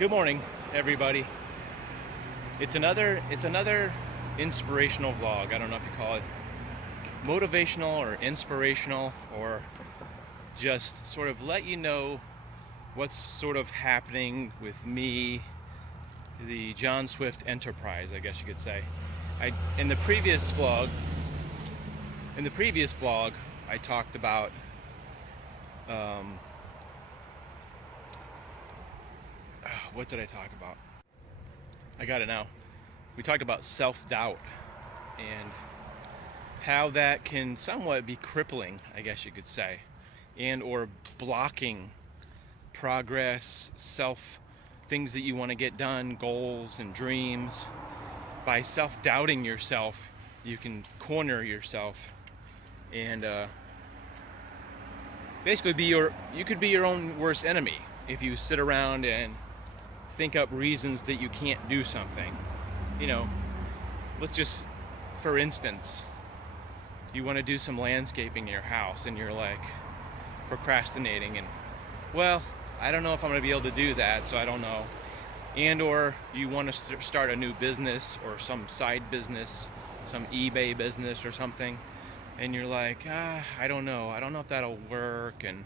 Good morning, everybody. It's another inspirational vlog. I don't know if you call it motivational or inspirational, or just sort of let you know what's sort of happening with me, the John Swift enterprise, I guess you could say. In the previous vlog, I talked about what did I talk about? I got it now. We talked about self-doubt and how that can somewhat be crippling, I guess you could say, and or blocking progress, things that you want to get done, goals and dreams. By self-doubting yourself, you can corner yourself and basically you could be your own worst enemy if you sit around and think up reasons that you can't do something. You know, let's just, for instance, you want to do some landscaping in your house and you're like procrastinating and, well, I don't know if I'm going to be able to do that, so I don't know. And or you want to start a new business or some side business, some eBay business or something, and you're like, I don't know if that'll work. And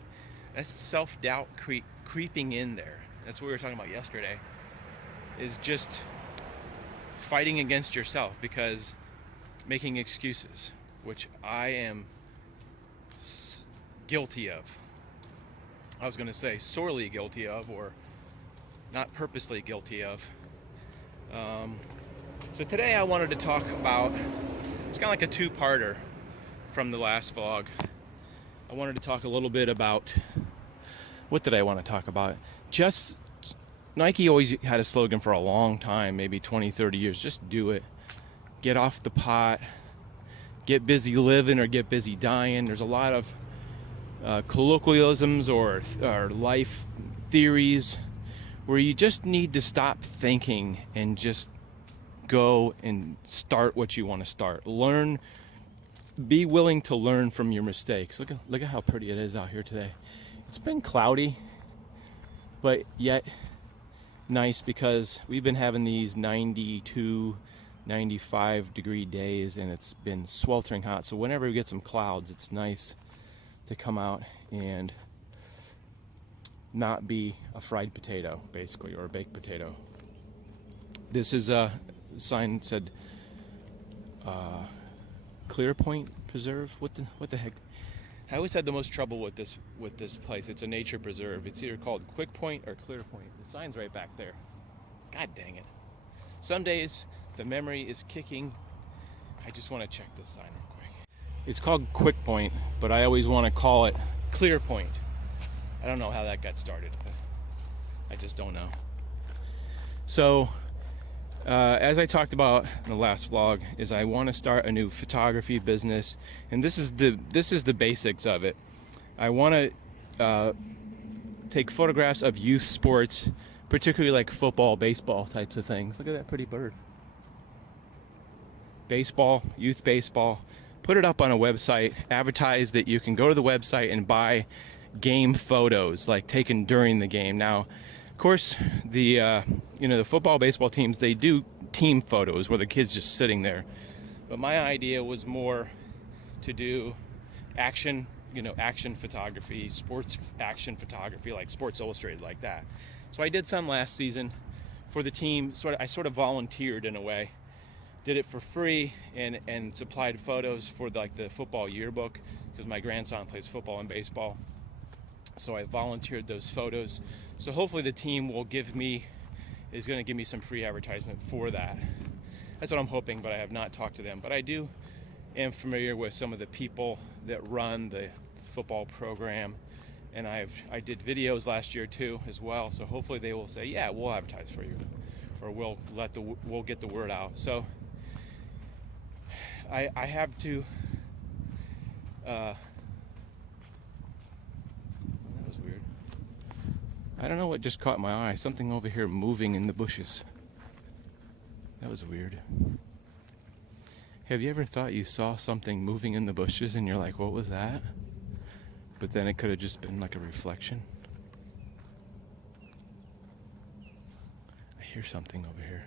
that's self-doubt creeping in there. That's what we were talking about yesterday, is just fighting against yourself, because making excuses, which I am guilty of. I was going to say sorely guilty of, or not purposely guilty of. So today I wanted to talk about, it's kind of like a two-parter from the last vlog. I wanted to talk a little bit about, what did I want to talk about? Just, Nike always had a slogan for a long time, maybe 20, 30 years, just do it. Get off the pot, get busy living or get busy dying. There's a lot of colloquialisms or life theories where you just need to stop thinking and just go and start what you want to start. Learn, be willing to learn from your mistakes. Look at how pretty it is out here today. It's been cloudy, but yet nice, because we've been having these 92, 95 degree days and it's been sweltering hot. So whenever we get some clouds, it's nice to come out and not be a fried potato, basically, or a baked potato. This is a sign that said Clear Point Preserve. What the heck? I always had the most trouble with this place. It's a nature preserve. It's either called Quick Point or Clear Point. The sign's right back there. God dang it. Some days the memory is kicking. I just want to check this sign real quick. It's called Quick Point, but I always want to call it Clear Point. I don't know how that got started, but I just don't know. So, as I talked about in the last vlog, is I want to start a new photography business, and this is the basics of it. I want to take photographs of youth sports, particularly like football, baseball types of things. Look at that pretty bird. Baseball, youth baseball. Put it up on a website. Advertise that you can go to the website and buy game photos, like taken during the game. Now, of course, the football, baseball teams, they do team photos where the kid's just sitting there. But my idea was more to do action photography, sports action photography, like Sports Illustrated, like that. So I did some last season for the team. I sort of volunteered in a way. Did it for free and supplied photos for the football yearbook, because my grandson plays football and baseball. So I volunteered those photos. So hopefully the team is going to give me some free advertisement for that. That's what I'm hoping, but I have not talked to them. But I am familiar with some of the people that run the football program, and I did videos last year too as well. So hopefully they will say, yeah, we'll advertise for you, or we'll get the word out. So I have to. I don't know what just caught my eye. Something over here moving in the bushes. That was weird. Have you ever thought you saw something moving in the bushes and you're like, what was that? But then it could have just been like a reflection. hear something over here.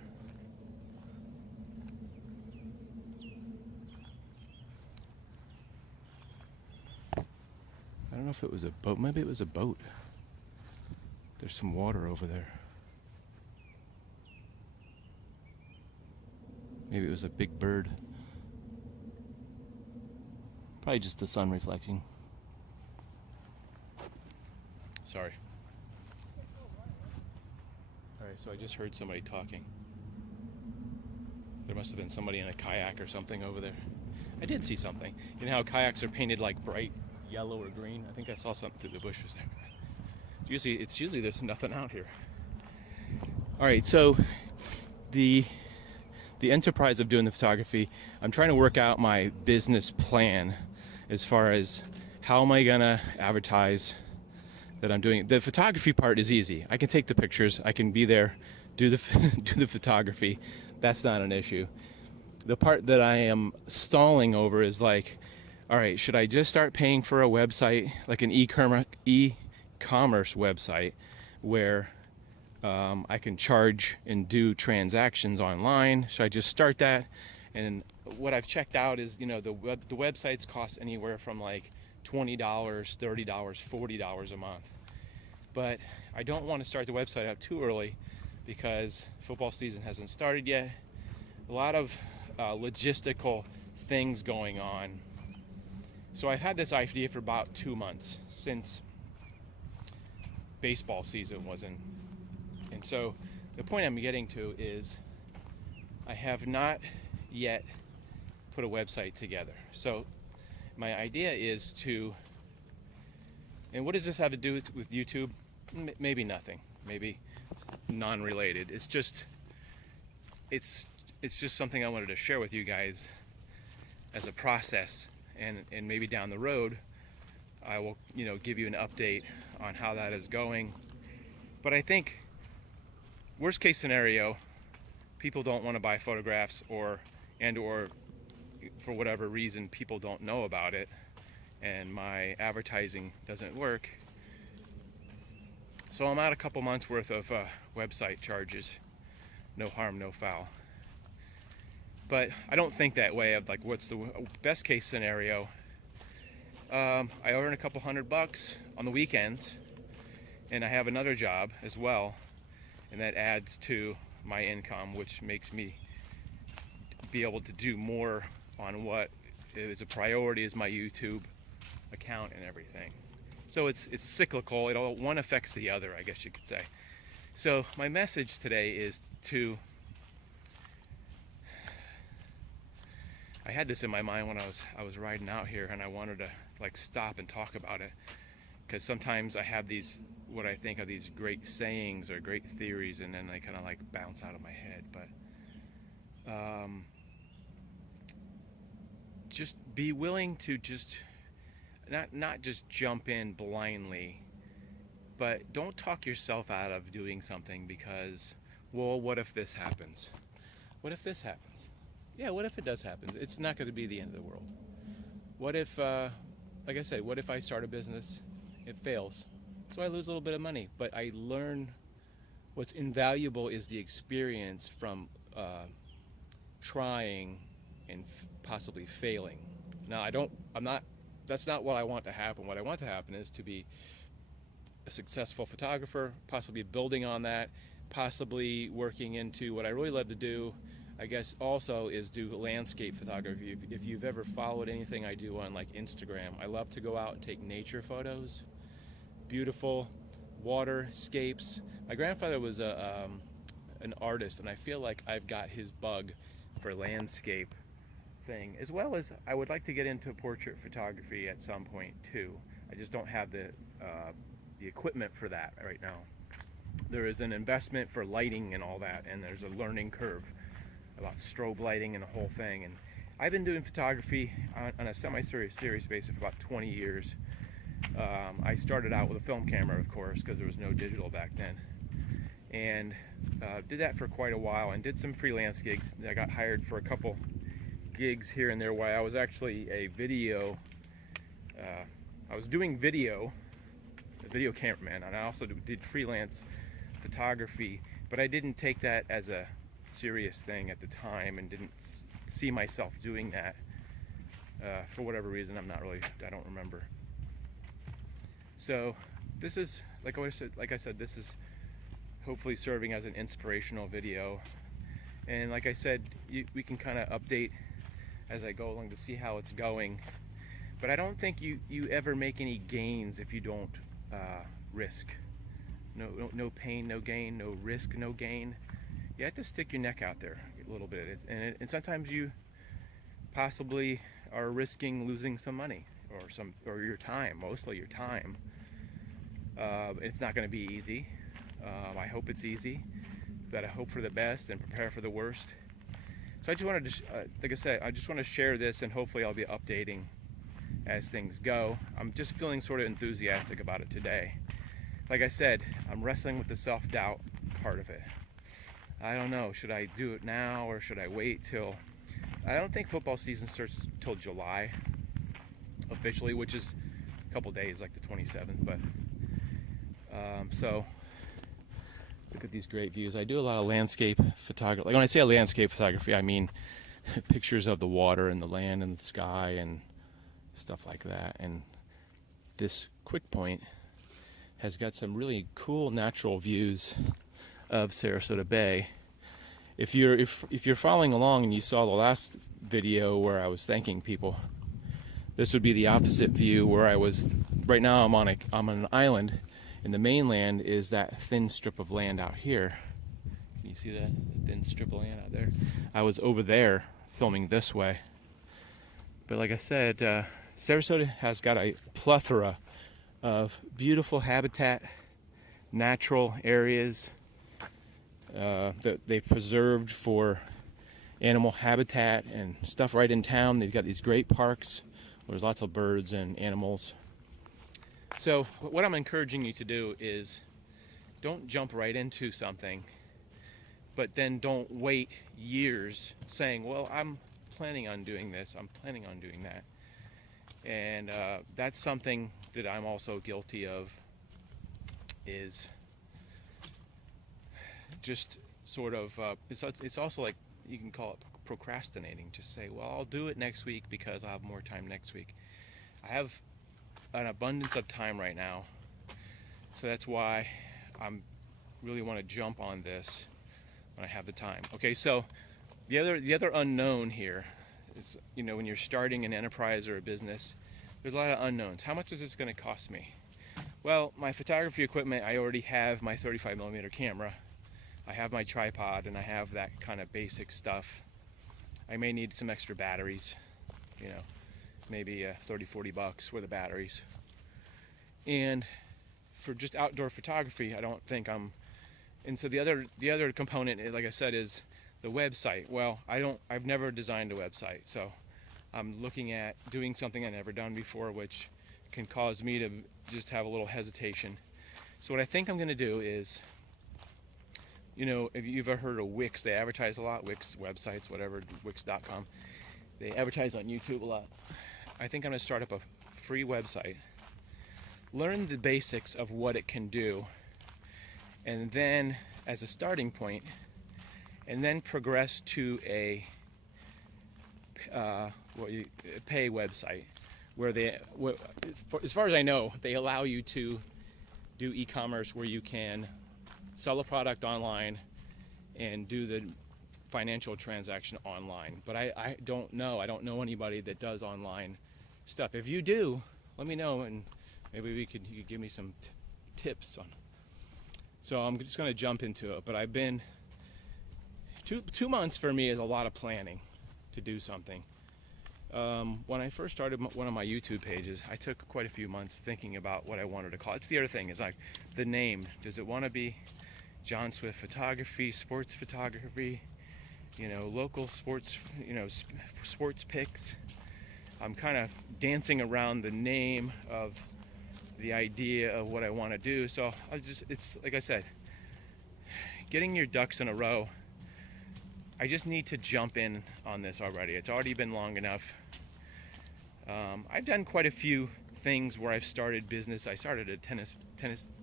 I don't know if it was a boat. Maybe it was a boat. There's some water over there. Maybe it was a big bird. Probably just the sun reflecting. Sorry. Alright, so I just heard somebody talking. There must have been somebody in a kayak or something over there. I did see something. You know how kayaks are painted like bright yellow or green? I think I saw something through the bushes there. Usually there's nothing out here. Alright, so the enterprise of doing the photography, I'm trying to work out my business plan as far as how am I gonna advertise that I'm doing. The photography part is easy. I can take the pictures, I can be there, do the photography. That's not an issue. The part that I am stalling over is like, all right, should I just start paying for a website, like an e-commerce website where I can charge and do transactions online? Should I just start that? And what I've checked out is, you know, the websites cost anywhere from like $20, $30, $40 a month. But I don't want to start the website out too early because football season hasn't started yet. A lot of logistical things going on. So I've had this idea for about 2 months since baseball season was in. And so the point I'm getting to is I have not yet put a website together. So my idea is to, and what does this have to do with YouTube? Maybe nothing, maybe non-related. It's just something I wanted to share with you guys as a process, and maybe down the road I will, you know, give you an update on how that is going. But I think worst case scenario, people don't want to buy photographs or for whatever reason people don't know about it and my advertising doesn't work. So I'm at a couple months worth of website charges. No harm, no foul. But I don't think that way of like what's the best case scenario. I earn a couple $100 on the weekends and I have another job as well, and that adds to my income, which makes me be able to do more on what is a priority is my YouTube account and everything. So it's cyclical. One affects the other, I guess you could say. So my message today is I had this in my mind when I was riding out here, and I wanted to like stop and talk about it, because sometimes I have these, what I think are these great sayings or great theories, and then they kind of like bounce out of my head. But just be willing to just not just jump in blindly, but don't talk yourself out of doing something because, well, what if this happens? What if this happens? Yeah, what if it does happen? It's not going to be the end of the world. What if, like I said, what if I start a business, it fails? So I lose a little bit of money, but I learn. What's invaluable is the experience from trying and possibly failing. Now, that's not what I want to happen. What I want to happen is to be a successful photographer, possibly building on that, possibly working into what I really love to do, I guess also is do landscape photography. If you've ever followed anything I do on like Instagram, I love to go out and take nature photos, beautiful waterscapes. My grandfather was an artist, and I feel like I've got his bug for landscape thing, as well as I would like to get into portrait photography at some point too. I just don't have the equipment for that right now. There is an investment for lighting and all that, and there's a learning curve about strobe lighting and the whole thing. And I've been doing photography on a semi-serious basis for about 20 years. I started out with a film camera, of course, because there was no digital back then, and did that for quite a while and did some freelance gigs. I got hired for a couple gigs here and there while I was actually a video cameraman, and I also did freelance photography but I didn't take that as a serious thing at the time and didn't see myself doing that for whatever reason. I don't remember. So this is, like I said, this is hopefully serving as an inspirational video. And like I said, we can kind of update as I go along to see how it's going. But I don't think you ever make any gains if you don't risk. No pain, no gain. No risk, no gain. You have to stick your neck out there a little bit. And sometimes you possibly are risking losing some money or your time, mostly your time. It's not going to be easy. I hope it's easy, but I hope for the best and prepare for the worst. So I just wanted to, like I said, I just want to share this, and hopefully I'll be updating as things go. I'm just feeling sort of enthusiastic about it today. Like I said, I'm wrestling with the self-doubt part of it. I don't know, should I do it now or should I wait till, I don't think football season starts till July officially, which is a couple days, like the 27th, but so look at these great views. I do a lot of landscape photography. Like when I say landscape photography, I mean pictures of the water and the land and the sky and stuff like that. And this quick point has got some really cool natural views of Sarasota Bay. If you're following along and you saw the last video where I was thanking people, this would be the opposite view where I was. Right now I'm on an island, and the mainland is that thin strip of land out here. Can you see that thin strip of land out there? I was over there filming this way. But like I said, Sarasota has got a plethora of beautiful habitat, natural areas that they've preserved for animal habitat and stuff right in town. They've got these great parks where there's lots of birds and animals. So what I'm encouraging you to do is don't jump right into something, but then don't wait years saying, well, I'm planning on doing this, I'm planning on doing that. And that's something that I'm also guilty of, is just sort of, it's also like, you can call it procrastinating. Just say, well, I'll do it next week because I'll have more time next week. I have an abundance of time right now, so that's why I'm really want to jump on this when I have the time. Okay, so the other unknown here is, when you're starting an enterprise or a business, there's a lot of unknowns. How much is this going to cost me? Well, my photography equipment, I already have my 35mm camera, I have my tripod, and I have that kind of basic stuff. I may need some extra batteries, maybe $30-40 worth of batteries. And for just outdoor photography, I don't think I'm. And so the other component, like I said, is the website. Well, I've never designed a website, so I'm looking at doing something I've never done before, which can cause me to just have a little hesitation. So what I think I'm going to do is, if you've ever heard of Wix, they advertise a lot. Wix websites, whatever, Wix.com. They advertise on YouTube a lot. I think I'm going to start up a free website, learn the basics of what it can do, and then as a starting point, and then progress to a pay website where as far as I know, they allow you to do e-commerce where you can sell a product online and do the financial transaction online. But I don't know anybody that does online stuff. If you do, let me know, and maybe you could give me some tips on. So I'm just going to jump into it. But I've been 2 months for me is a lot of planning to do something. When I first started one of my YouTube pages, I took quite a few months thinking about what I wanted to call it. It's the other thing, is like the name. Does it want to be John Swift Photography, Sports Photography, local sports, sports pics? I'm kind of dancing around the name of the idea of what I want to do. So it's like I said, getting your ducks in a row. I just need to jump in on this already. It's already been long enough. I've done quite a few things where I've started business. I started a tennis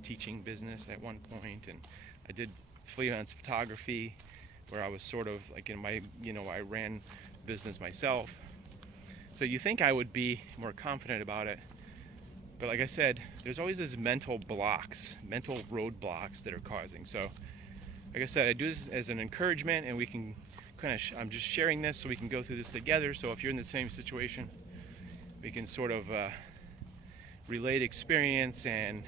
teaching business at one point, and I did freelance photography, where I was sort of like in my, I ran business myself. So you think I would be more confident about it. But like I said, there's always these mental roadblocks that are causing. So like I said, I do this as an encouragement, and we can I'm just sharing this so we can go through this together. So if you're in the same situation, we can sort of relate experience, and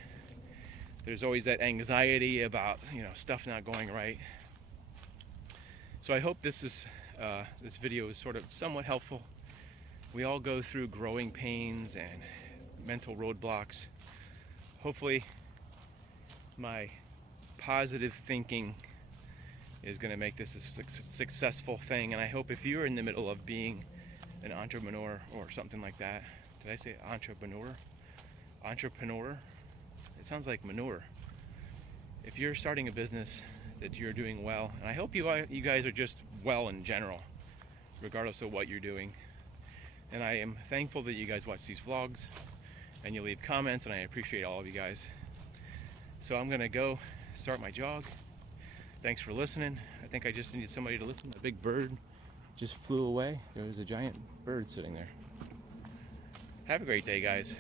there's always that anxiety about, stuff not going right. So I hope this video is sort of somewhat helpful. We all go through growing pains and mental roadblocks. Hopefully my positive thinking is going to make this a successful thing, and I hope if you're in the middle of being an entrepreneur or something like that. Did I say entrepreneur? Entrepreneur? It sounds like manure. If you're starting a business that you're doing well, and I hope you guys are just well in general, regardless of what you're doing. And I am thankful that you guys watch these vlogs and you leave comments, and I appreciate all of you guys. So I'm gonna go start my jog. Thanks for listening. I think I just needed somebody to listen. A big bird just flew away. There was a giant bird sitting there. Have a great day, guys,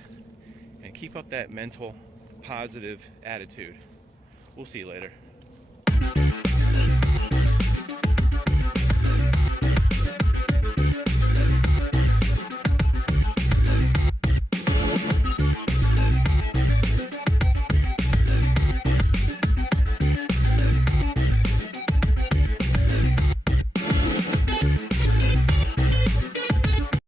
and keep up that mental positive attitude. We'll see you later.